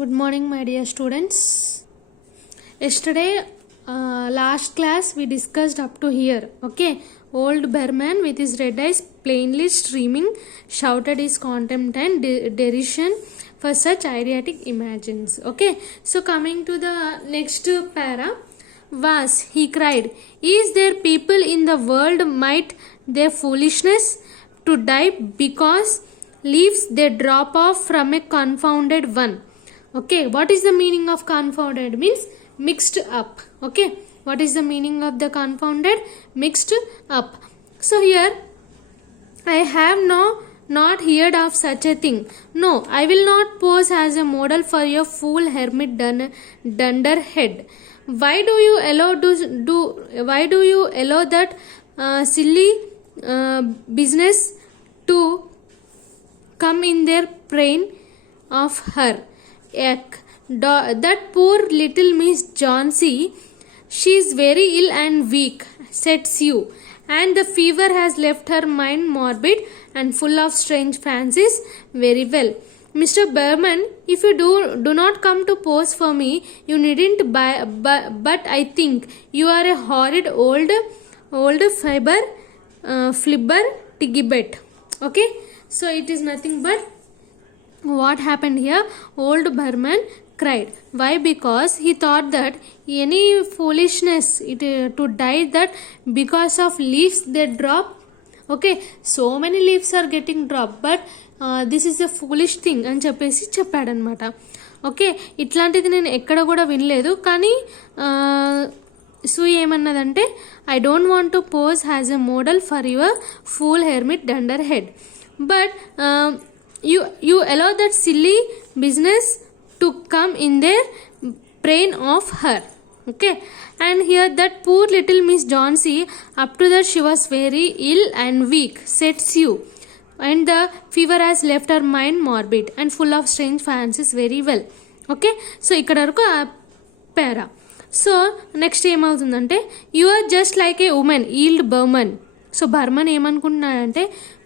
Good morning, my dear students. Yesterday, last class we discussed up to here. Okay, old Berman with his red eyes plainly streaming shouted his contempt and derision for such idiotic imagines. Okay, so coming to the next para. Was, he cried, is there people in the world might their foolishness to die because leaves they drop off from a confounded one? Okay, what is the meaning of confounded? Means mixed up. Okay, what is the meaning of the confounded? Mixed up. So here I have not heard of such a thing. No, I will not pose as a model for your fool hermit dunderhead. Why do you allow that silly business to come in their brain of her? That poor little Miss Johnsy, she is very ill and weak, said Sue, and the fever has left her mind morbid and full of strange fancies. Very well, Mr. Berman, if you do not come to pose for me, you needn't buy, but I think you are a horrid old flibber tiggybet. Okay, so it is nothing but what happened here. Old Berman cried. Why? Because he thought that any foolishness to die that because of leaves they drop. Okay, so many leaves are getting dropped, but this is a foolish thing అని చెప్పేసి చెప్పాడనమాట. Okay, ఇట్లాంటిది నేను ఎక్కడ కూడా వినలేదు. కానీ Sue ఏమన్నదంటే, I don't want to pose has a model for your fool hermit dunderhead, but you allow that silly business to come in their brain of her. Okay, and here that poor little Miss Johnsy, up to that she was very ill and weak, said Sue, and the fever has left her mind morbid and full of strange fancies. Very well. Okay, so ఇక్కడ వరకు ఆ పేరా. So next ఏమవుతుందంటే, you are just like a women yield Behrman. So Behrman ఏమనుకుంటున్నాడంటే,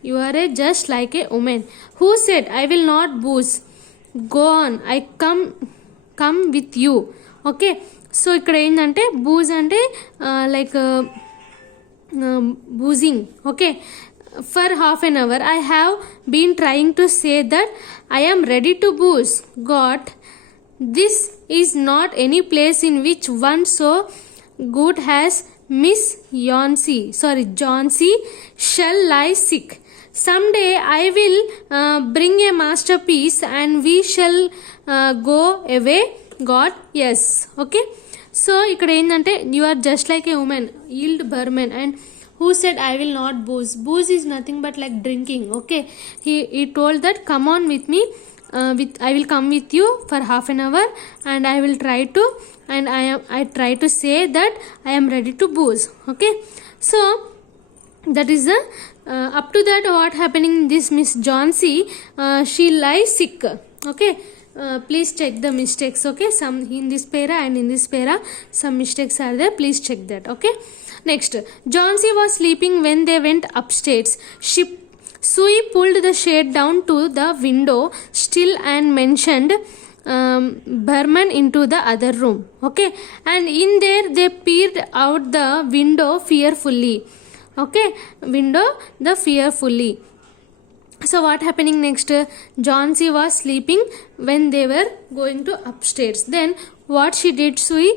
you are a just like a women who said I will not booze, go on, I come with you. Okay, so ఇక్కడ ఏంటంటే booze అంటే like boozing. Okay, for half an hour I have been trying to say that I am ready to booze. God, this is not any place in which one so good as Miss Johnsy shall lie sick. Someday I will bring a masterpiece and we shall go away. God, yes. Okay, so ikkada endante, you are just like a woman yield Berman, and who said I will not booze. Booze is nothing but like drinking. Okay, he told that come on with me, I will come with you for half an hour and I will try to, and I try to say that I am ready to booze. Okay, so that is the up to that what happening. This Miss Johnsy, she lies sick. Okay, please check the mistakes. Okay, some in this para and in this para some mistakes are there. Please check that. Okay, next, Johnsy was sleeping when they went upstairs. Sue pulled the shade down to the window still and mentioned Berman into the other room. Okay, and in there they peered out the window fearfully. Okay, fearfully. So what happening next? Johnsy was sleeping when they were going to upstairs. Then what she did, Sue,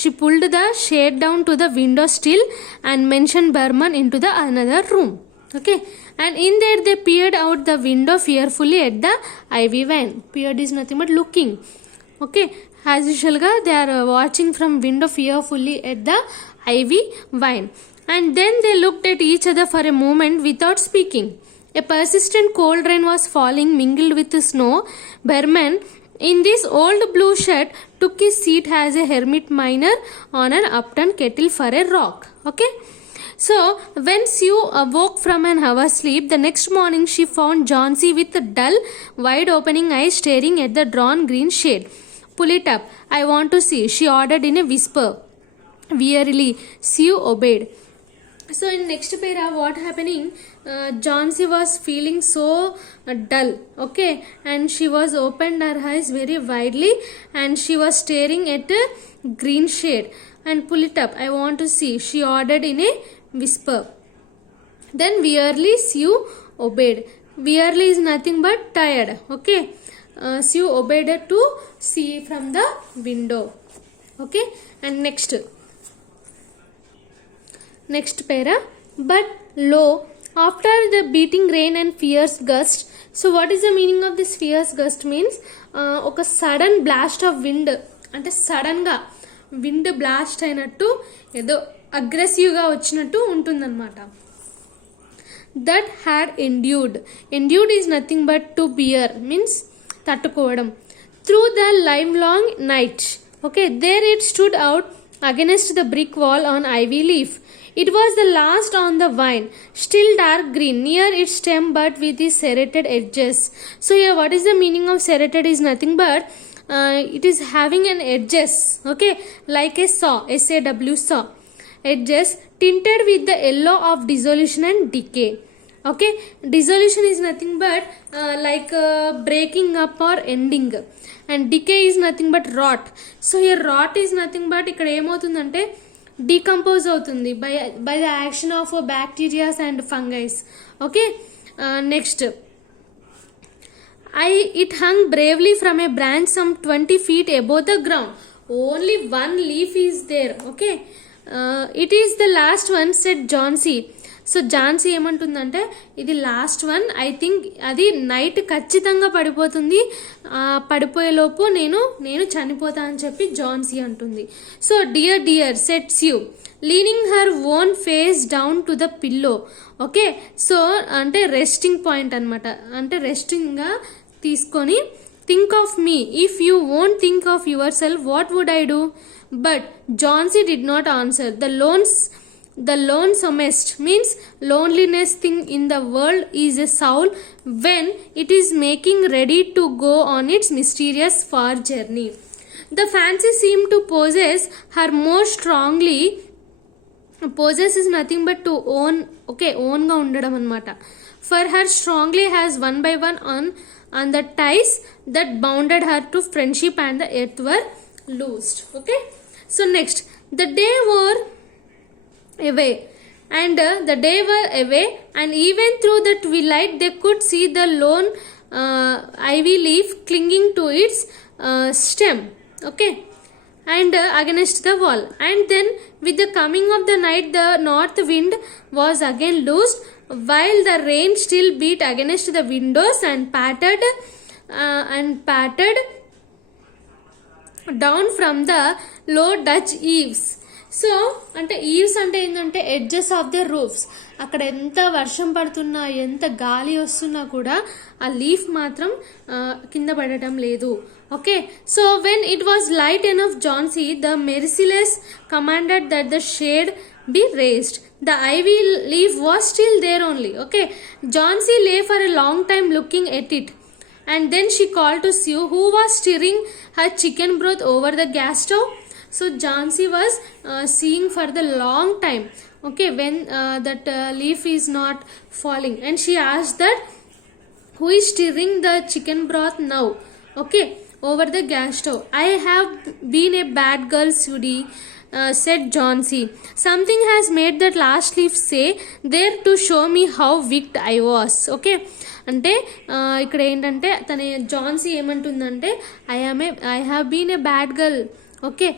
she pulled the shade down to the window still and mentioned Berman into the another room. Okay, and in there they peered out the window fearfully at the ivy vine. Peered is nothing but looking. Okay, as usual ga they are watching from window fearfully at the ivy vine, and then they looked at each other for a moment without speaking. A persistent cold rain was falling mingled with the snow. Berman, in this old blue shirt, took his seat as a hermit miner on an upturned kettle for a rock. Okay, so when Sue awoke from an hour's sleep the next morning, she found Johnsy with dull, wide opening eyes staring at the drawn green shade. Pull it up, I want to see, she ordered in a whisper. Wearily, Sue obeyed. So in next para what happening, Jhansi was feeling so dull, okay, and she was opened her eyes very widely and she was staring at a green shade. And pull it up, I want to see, she ordered in a whisper. Then wearily Sue obeyed. Wearily is nothing but tired, okay. Sue obeyed to see from the window, okay. And next para, but lo, after the beating rain and fierce gust. So what is the meaning of this fierce gust means, ఒక sudden blast of wind, అంటే సడన్గా wind blast అయినట్టు ఏదో అగ్రెసివ్గా వచ్చినట్టు ఉంటుందన్నమాట. That had endured is nothing but to bear, means తట్టుకోవడం. Through the livelong night, okay, there it stood out against the brick wall on ivy leaf. It was the last on the vine, still dark green, near its stem but with its serrated edges. So here what is the meaning of serrated is nothing but it is having an edges, okay, like a saw, SAW saw. Edges tinted with the yellow of dissolution and decay. Okay, dissolution is nothing but like breaking up or ending, and decay is nothing but rot. So here rot is nothing but ఇక్కడ ఏమవుతుందంటే decompose అవుతుంది by the action of bacterias and fungi, okay. Next, it hung bravely from a branch some 20 feet above the ground. Only one leaf is there, okay. It is the last one, said Jhansi. So Jhansi ఏమంటుందంటే ఇది last one, I think అది night ఖచ్చితంగా పడిపోతుంది, పడిపోయేలోపు నేను చనిపోతా అని చెప్పి ఝాన్సీ అంటుంది. So dear said Sue leaning her own face down to the pillow, okay. So అంటే రెస్టింగ్ పాయింట్ అనమాట, అంటే రెస్టింగ్గా తీసుకొని think of me, if you won't think of yourself what would I do. But Jhansi did not answer. The lonesomest means loneliness thing in the world is a soul when it is making ready to go on its mysterious far journey. The fancy seemed to possess her more strongly. Possess is nothing but to own, okay, own ga undadam anamata. For her strongly has one by one on the ties that bounded her to friendship and the earth were loosed, okay. So next, the day wore away and the day were away, and even through the twilight they could see the lone ivy leaf clinging to its stem, okay, and against the wall. And then with the coming of the night the north wind was again loosed, while the rain still beat against the windows and pattered down from the low Dutch eaves. So అంటే Eve's అంటే ఏంటంటే edges of the roofs, అక్కడ ఎంత వర్షం పడుతున్నా ఎంత గాలి వస్తున్నా కూడా ఆ లీఫ్ మాత్రం కింద పడటం లేదు, okay. So when it was light enough Jhansi the merciless commanded that the shade be raised. The ivy leaf was still there only, okay. Jhansi lay for a long time looking at it, and then she called to Sue, who was stirring her chicken broth over the gas stove. So Jhansi was seeing for the long time, okay, when that leaf is not falling, and she asked that who is stirring the chicken broth now, okay, over the gas stove. I have been a bad girl, Sudi, said Jhansi. Something has made that last leaf say there to show me how wicked I was, okay. అంటే ఇక్కడ ఏంటంటే తన Jhansi ఏమంటుందంటే I have been a bad girl, okay.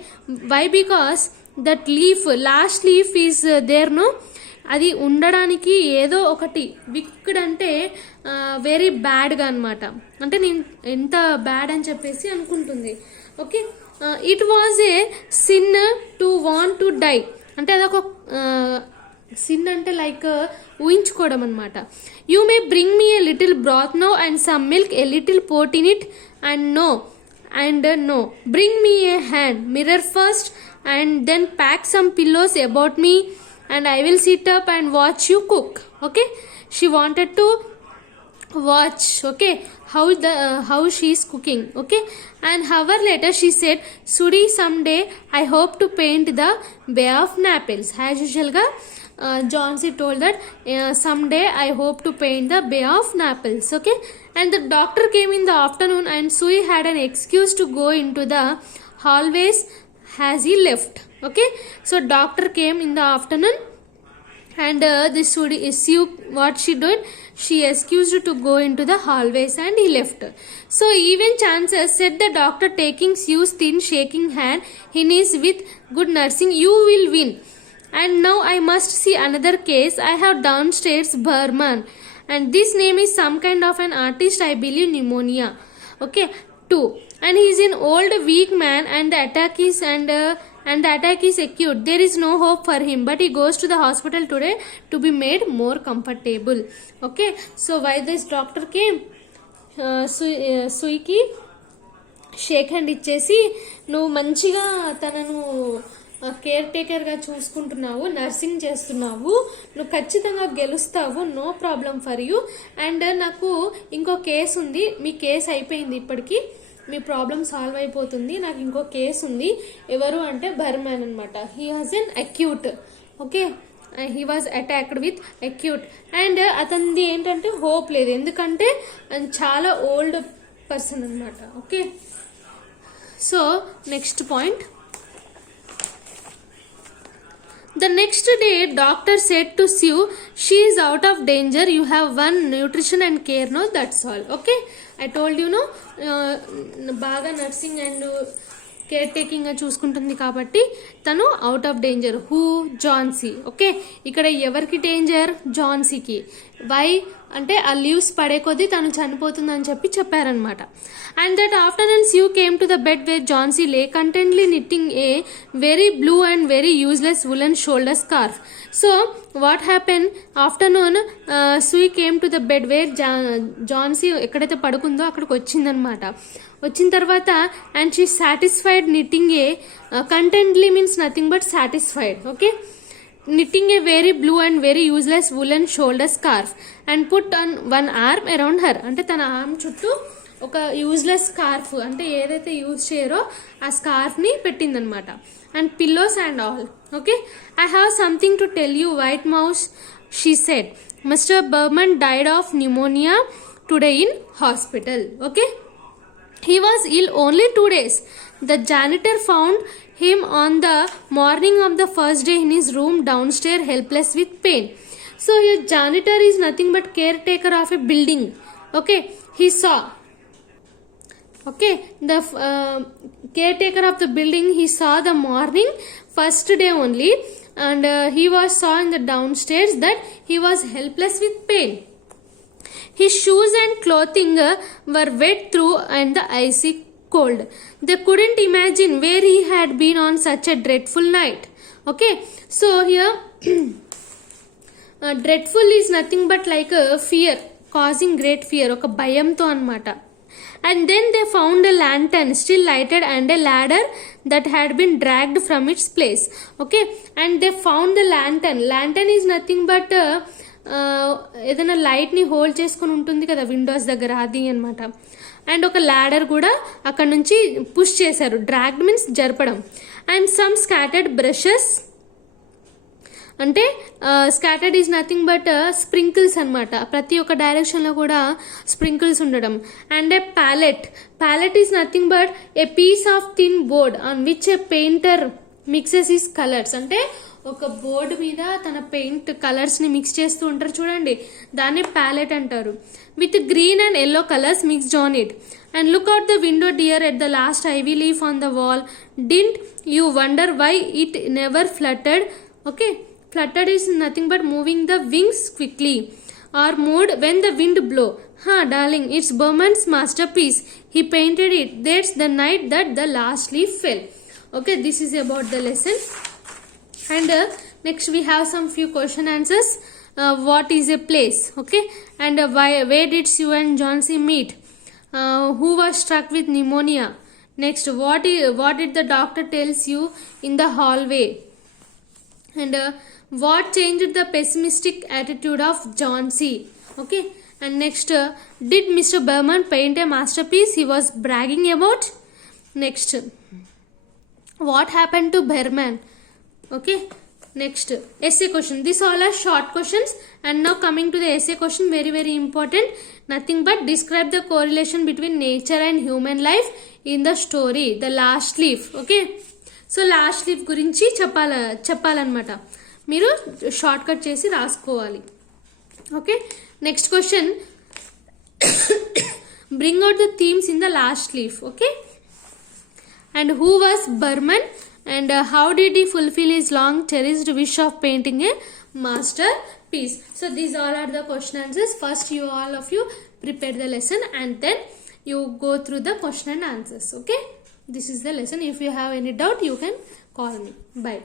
Why because that leaf last leaf is there, no, అది ఉండడానికి ఏదో ఒకటి wicked అంటే వెరీ బ్యాడ్గా అనమాట, అంటే నేను ఎంత బ్యాడ్ అని చెప్పేసి అనుకుంటుంది, okay. It was a sin to want to die, అంటే అదొక సిన్ అంటే లైక్ ఊహించుకోవడం అనమాట. You may bring me a little broth no and some milk, a little port in it, and no, bring me a hand mirror first and then pack some pillows about me and I will sit up and watch you cook, okay. She wanted to watch, okay, how she is cooking, okay. And hour later she said, Sudi, someday I hope to paint the Bay of Naples. As usual ga John C told that someday I hope to paint the Bay of Naples. Okay, and the doctor came in the afternoon, and Sui had an excuse to go into the hallways as he left. Okay, so doctor came in the afternoon, and this Sue, what she did, she excused to go into the hallways and he left. So even chances, said the doctor, taking Sue's thin shaking hand in his with good nursing, you will win. And now I must see another case. I have downstairs Burman, and this name is some kind of an artist, I believe, pneumonia. Okay, 2, and he is an old weak man, and the attack is acute. There is no hope for him, but he goes to the hospital today to be made more comfortable. Okay, so why this doctor came? సుయికి shake hand ఇచ్చేసి, నువ్వు మంచిగా తనను care టేకర్గా చూసుకుంటున్నావు, nursing చేస్తున్నావు, నువ్వు ఖచ్చితంగా గెలుస్తావు, no problem for you. And నాకు ఇంకో కేసు ఉంది, మీ కేసు అయిపోయింది, ఇప్పటికీ మీ ప్రాబ్లం సాల్వ్ అయిపోతుంది, నాకు ఇంకో కేసు ఉంది. ఎవరు అంటే బర్మ్యాన్ అనమాట. He was an acute. Okay, he was attacked with acute. And అతనిది ఏంటంటే హోప్ లేదు, ఎందుకంటే చాలా ఓల్డ్ పర్సన్ అనమాట. Okay, so next point. The next day, doctor said to Sue, she is out of danger. You have one nutrition and care now. That's all. Okay, I told you, no, బాగా nursing and care taking గా చూసుకుంటుంది కాబట్టి తను out of danger. Who? Jhansi. Okay, ఇక్కడ ఎవరికి danger? జాన్సీకి. Why అంటే ఆ leaves పడే కొద్దీ తను చనిపోతుందని చెప్పారనమాట. And that afternoon Sue came to the bed where Johnsy lay contentedly knitting a very blue and very useless woolen shoulder scarf. So what happened? Afternoon Sue came to the bed where Johnsy ఎక్కడైతే పడుకుందో అక్కడికి వచ్చిందనమాట. వచ్చిన తర్వాత and she satisfied knitting a contentedly means nothing but satisfied. Okay, knitting a very blue and very useless woolen shoulder scarf and put on one arm around her. అంటే తన arm చుట్టూ ఒక useless scarf, అంటే ఏదైతే use చేయరో ఆ స్కార్ఫ్ని పెట్టిందనమాట. And pillows and all. Okay, I have something to tell you white mouse, she said. Mister Behrman died of pneumonia today in hospital. Okay, he was ill only 2 days. The janitor found him on the morning of the first day in his room downstairs, helpless with pain. So a janitor is nothing but caretaker of a building. Okay, he saw. Okay, the caretaker of the building, he saw the morning first day only, and he saw in the downstairs that he was helpless with pain. His shoes and clothing were wet through and the icy cold. They couldn't imagine where he had been on such a dreadful night. Okay, so here dreadful is nothing but like a fear, causing great fear, oka bayamto anamata. And then they found a lantern still lighted and a ladder that had been dragged from its place. Okay, and they found the lantern. Lantern is nothing but ఏదైనా లైట్ని hold చేసుకుని ఉంటుంది కదా Windows దగ్గర, అది అనమాట. And ఒక ladder కూడా అక్కడ నుంచి పుష్ చేశారు. డ్రాగ్డ్ మీన్స్ జరపడం. అండ్ సమ్ స్కాటర్డ్ బ్రషెస్, అంటే scattered is nothing but sprinkles అనమాట. ప్రతి ఒక్క డైరెక్షన్లో కూడా స్ప్రింకిల్స్ ఉండడం. And a palette is nothing but a piece of thin board on which a painter mixes his colours. అంటే ఒక బోర్డు మీద తన పెయింట్ కలర్స్ని మిక్స్ చేస్తూ ఉంటారు చూడండి, దాన్ని ప్యాలెట్ అంటారు. With green and yellow colours mixed on it. And look out the window dear at the last ivy leaf on the wall. Didn't you wonder why it never fluttered? Okay, fluttered is nothing but moving the wings quickly or moved when the wind blow. Darling, it's Burman's masterpiece. He painted it. That's the night that the last leaf fell. Okay, this is about the lesson. And next we have some few question answers. What is a place? Okay, and where did Sue and Johnsy meet? Who was struck with pneumonia? Next, what did the doctor tells you in the hallway? And what changed the pessimistic attitude of Johnsy? Okay, and next, did Mr. Burman paint a masterpiece he was bragging about? Next, what happened to Burman? Okay, Next, essay question. These all are short questions. And now coming to the essay question, very very important. Nothing but describe the correlation between nature and human life in the story, The Last Leaf. Okay. So last leaf గురించి చెప్పాలన్నమాట. మీరు short cut చేసి రాసుకోవాలి. Okay. Next question, bring out the themes in the last leaf. Okay. And who was Behrman and how did he fulfill his long cherished wish of painting a masterpiece? So these all are the question answers. First you all of you prepare the lesson and then you go through the question and answers. Okay, this is the lesson. If you have any doubt you can call me. Bye.